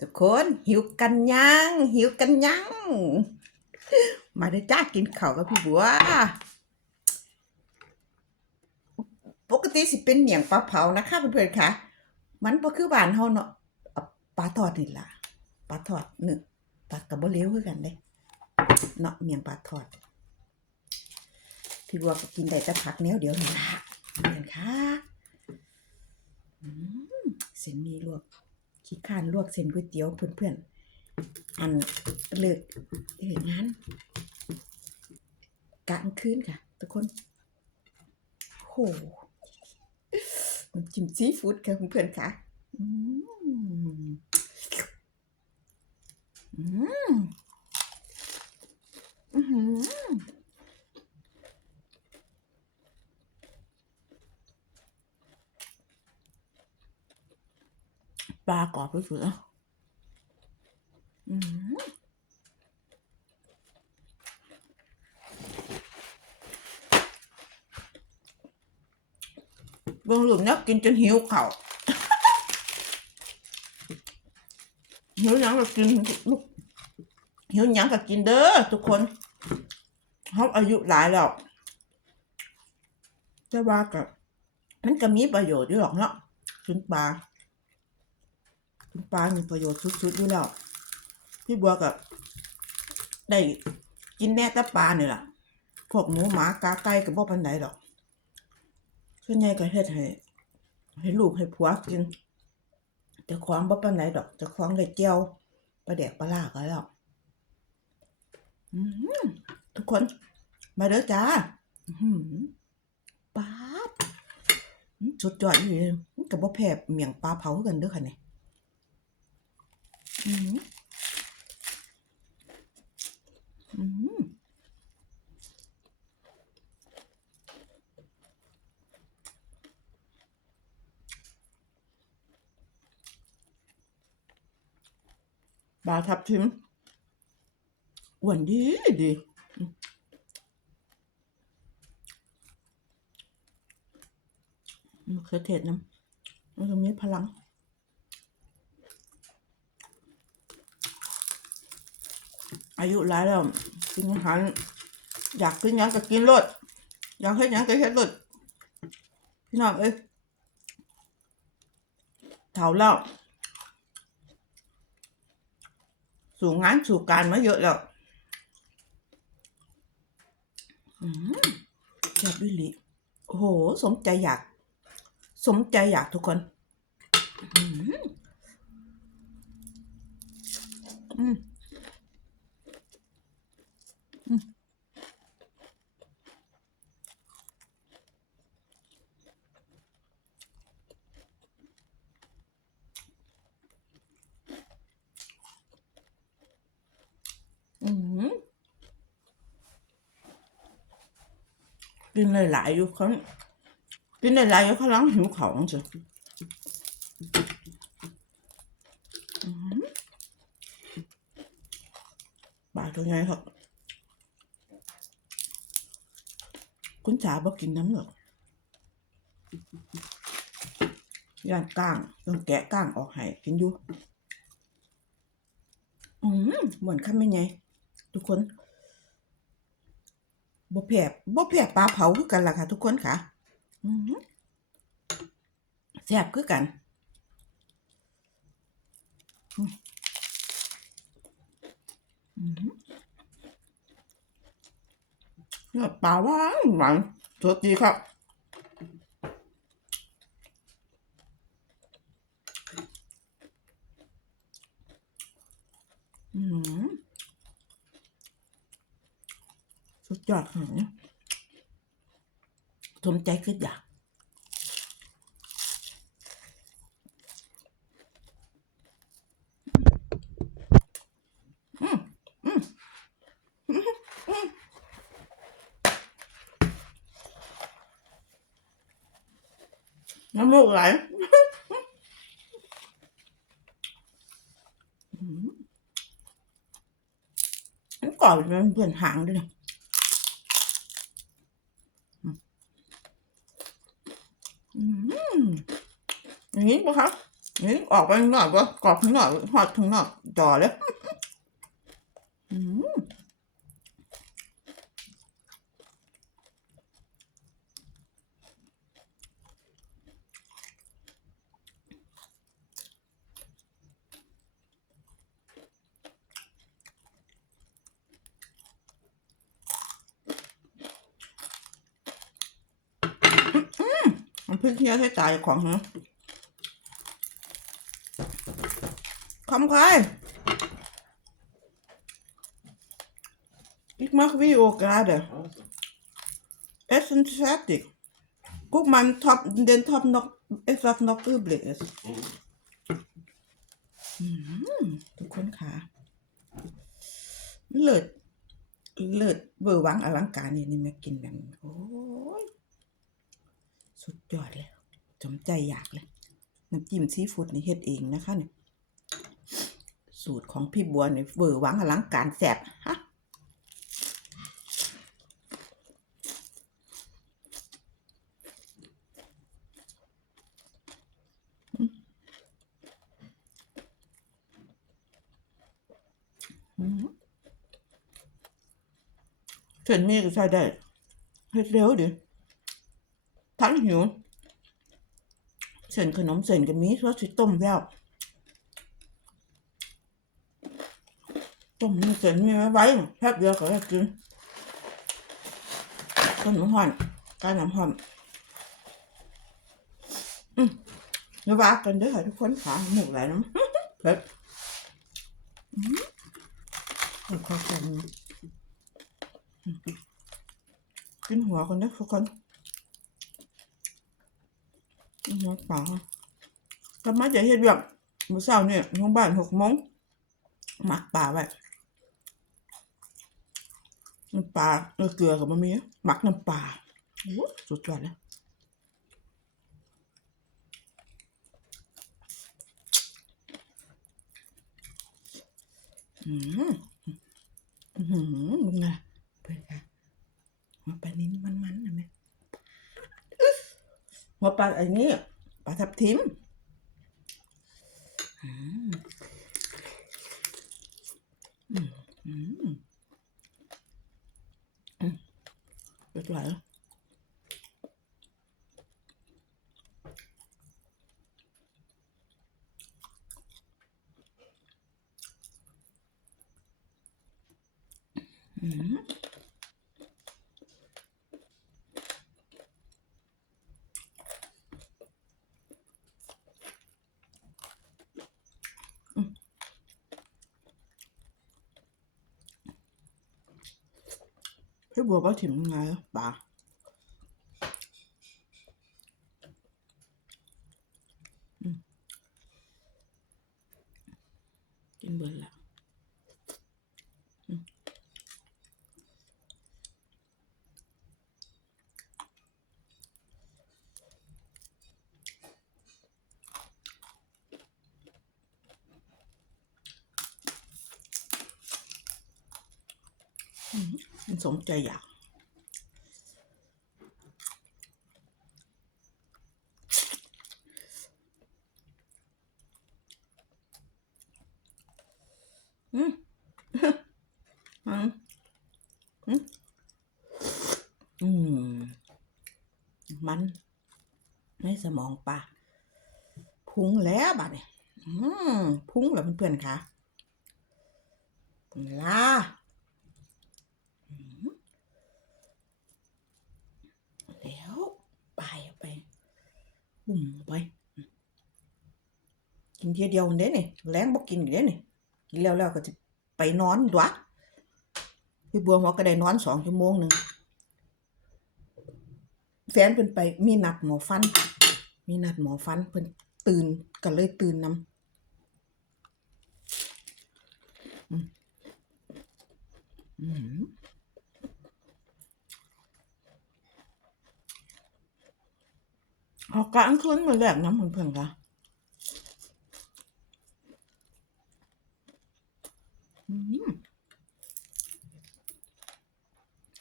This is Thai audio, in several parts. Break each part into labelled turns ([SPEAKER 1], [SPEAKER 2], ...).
[SPEAKER 1] ทุกคนหิวกันยังหิวกันยังมาเด้จ้ากินข้าวกับพี่บัวปกติสิเป็นเมี่ยงปลาเผานะคะเพื่อนๆค่ะ มันบ่คือบ้านเฮาเนาะปลาทอดนี่ล่ะปลาทอดหนึกปลากับบ่เลวคือกันเด้เนาะเมี่ยงปลาทอดพี่บัวก็กินได้แต่ผักแนวเดียวนี่ล่ะเพื่อนค่ะเส้นมีลวก ขี้ข้านลวกเส้นก๋วยเตี๋ยวเพื่อนๆ อันเลิกเห็นงานกลางคืนค่ะ ทุกคนโหมันจิ้มซีฟู้ดค่ะเพื่อนๆค่ะอืมอืมอื้อ ปลากรอบที่สุดแล้วอืมเบิ่งหลุมเนี่ยกินจนหิวเข่าวหิวหยังก็กินลูกหิวหยังก็กินเด้อทุกคนเขาอายุหลายแล้วแต่ว่ากับมันก็มีประโยชน์อยู่หรอกเนาะกินปลา กินปลามีประโยชน์สุดๆอยู่แล้ว พี่บัวกับได้กินแน่แต่ปลาเนี่แหละพวกหมูหมากาไก่กับบ่ปันไดดอกส่วนใหญ่ก็เฮ็ดให้ให้ลูกให้ผัวกินจะคว้าของบ่ปานไหนดอก จะคว้าของได้เจียวปลาแดกปลาลาก็แล้วอืมทุกคน มาเด้อจ้าอื้อหือป๊าบชุดยอดอยู่เลยมันกับบ่แพ้เมียงปลาเผากันเด้อค่ะเนี่ย อืมอืมปลาทับทิมอ้วนดีดีมมะเขือเทศน้ำมันจะมีพลัง อายุหลายแล้วกินอาหารอยากกินยังก็กินรสอยากเฮ็ดยังก็เฮ็ดรสพี่น้องเอ้ยเฒ่าแล้วสู่งานสู่การมาเยอะแล้วอืมแซ่บวิลิโอ้โห สมใจอยาก สมใจอยากทุกคนอืมอืมอืมอืม กินหลายๆอยู่เขากินหลายๆอยู่เขาล้างหิวเขาจ้ะอืมปลาตัวใหญ่ครับคุณจ๋าบอกกินน้ำหรอกย่านก้างต้องแกะก้างออกให้กินอยู่ อืมเหมือนข้าไม่ไง ทุกคน บ่แผบบ่แผบปลาเผาคือกันล่ะค่ะ ทุกคนค่ะอืมแซ่บคือกันอืมอืมเนื้อปลาหวานหวานสดดีครับ อืม ทุ่มใจคืออยากอืมอืมอืมอืมน้ำมูกไหลอืมก่อนมันเพื่อนหางด้วยนะอื นี้ปะคะนี่ออกไปข้างนอกก็กรอบข้างนอกหอดข้างนอกจ่อเลยอืมมันเพิ่งเที่ยวให้ตายของฮะ คำใคร Ik mag wie ook raden.
[SPEAKER 2] Also.
[SPEAKER 1] Es ist fertig. Guck mal, Top, den Top noch, ist was noch übrig ist.
[SPEAKER 2] Mhm.
[SPEAKER 1] ทุกคนค่ะเลิศเลิศเบอร์วังอลังการนี่นี่ม่กินแบบโอ้ยสุดยอดเลยจำใจอยากเลยน้ำจิ้มซีฟู้ดนี่เฮ็ดเองนะคะเนี่ย สูตรของพี่บัวเนี่ยเบอร์วังอลังการแสบฮะเส้นนี้ก็ใช้ได้เฮ็ดเร็วดิทั้งหิวเส้นขนมเส้นก็มีเพราะสิต้มแล้ว ต้มนี่เส้นมีไว้ไว้แป๊บเดียวก็ได้กินต้นน้ำหอนกาน้ำหอมอืมเดี๋ยวว่ากันด้อค่ะทุกคนขาหมูไหลน้ำเผ็ดอืมเอข้าวแกงนะอืมกินหัวคนเด้อทุกคนนหัวเปล่าทำไมจะเฮ็ดแบบมื้อเช้าเนี่ยโรงพยาบาลหกโมงหมักปลาไว้ น้ำปลาเออเกลือกับมะมีหมักน้ำปลาโอ้สุดยอดเลยอืมอืมมึงไงเพื่อนคะหัวปลานิ้นมันๆนะแม่หัวปลาไอ้นี่ปลาทับทิมอืมอืมอืมอืมเรียบร้อยแล้วอืม พี่บัวบ้าถิ่มยังไงอะปลาอืมกินเบิร์ละอืมอืมมัน สมใจอยาก อืมอืมอืมอืมมันในสมองปลาพุงแล้วบัดเนี่ยอืมพุงแล้วเพื่อนๆคะลาอืมแล้วไปเอาไปุ่มไป กินเทียเดียวเด้นี่แรงบอกกินอยู่เด้นี่กินแล้วแล้วก็จะไปนอนดวะพี่บัวเขาก็ได้นอนสองชั่วโมงหนึ่งแฟนเพิ่นไปมีนัดหมอฟัน มีนัดหมอฟันเพิ่นตื่นก็เลยตื่นนำอืมอืม เอากลางคืนมาแหลกน้ำเพื่อนๆค่ะอืม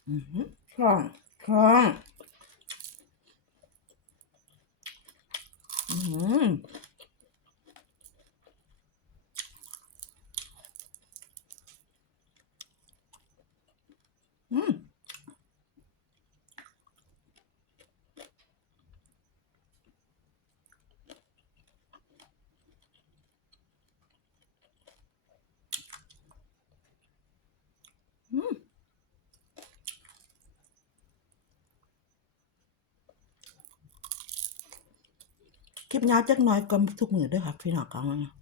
[SPEAKER 1] อืมคล่องคล่องอืม อืมอืม คลิปยาวจักน่อยก็ทุกมือด้วยค่ะพี่น้องกัน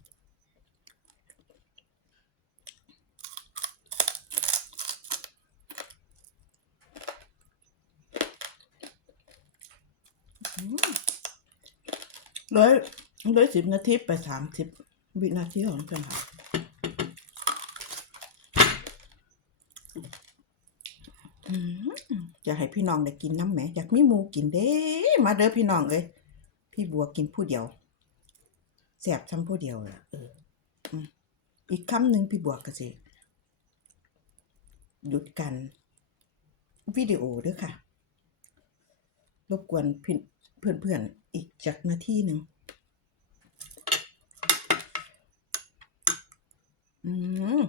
[SPEAKER 1] ร้อยร้อยสิบนาทีไปสามสิบวินาทีของเพื่อนค่ะอยากให้พี่น้องได้กินน้ำแหมอยากมีหมูกินเด้ มาเด้อพี่น้องเอ้ย พี่บัวกินผู้เดียวแสบทำผู้เดียวล่ะเอออีกคำหนึ่งพี่บัวก็สิหยุดกันวิดีโอด้วยค่ะ รบกวนพี่เพื่อนๆอีกจักนาทีหนึ่งอืม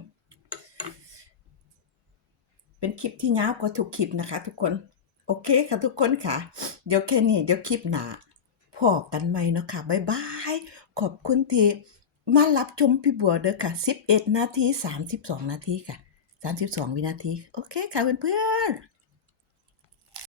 [SPEAKER 1] เป็นคลิปที่ยาวกว่าทุกคลิปนะคะ ทุกคน โอเคค่ะทุกคนค่ะ เดี๋ยวแค่นี้เดี๋ยวคลิปหนา พอกันไหมเนาะค่ะบ๊ายบาย ขอบคุณที่มารับชมพี่บัวเด้อค่ะ 11 นาที 32 นาทีค่ะ 32 วินาที โอเคค่ะเพื่อนๆ